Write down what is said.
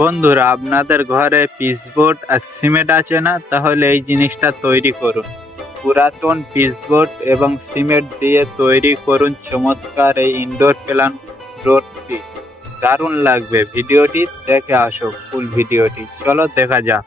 বন্ধুরা, আপনাদের ঘরে পিচবোর্ড আর সিমেন্ট আছে না? তাহলে এই জিনিসটা তৈরি করুন। পুরাতন পিচবোর্ড এবং সিমেন্ট দিয়ে তৈরি করুন চমৎকার এই ইনডোর প্ল্যান্ট রোডটি। দারুণ লাগবে। ভিডিওটি দেখে আসো, ফুল ভিডিওটি। চলো দেখা যাক।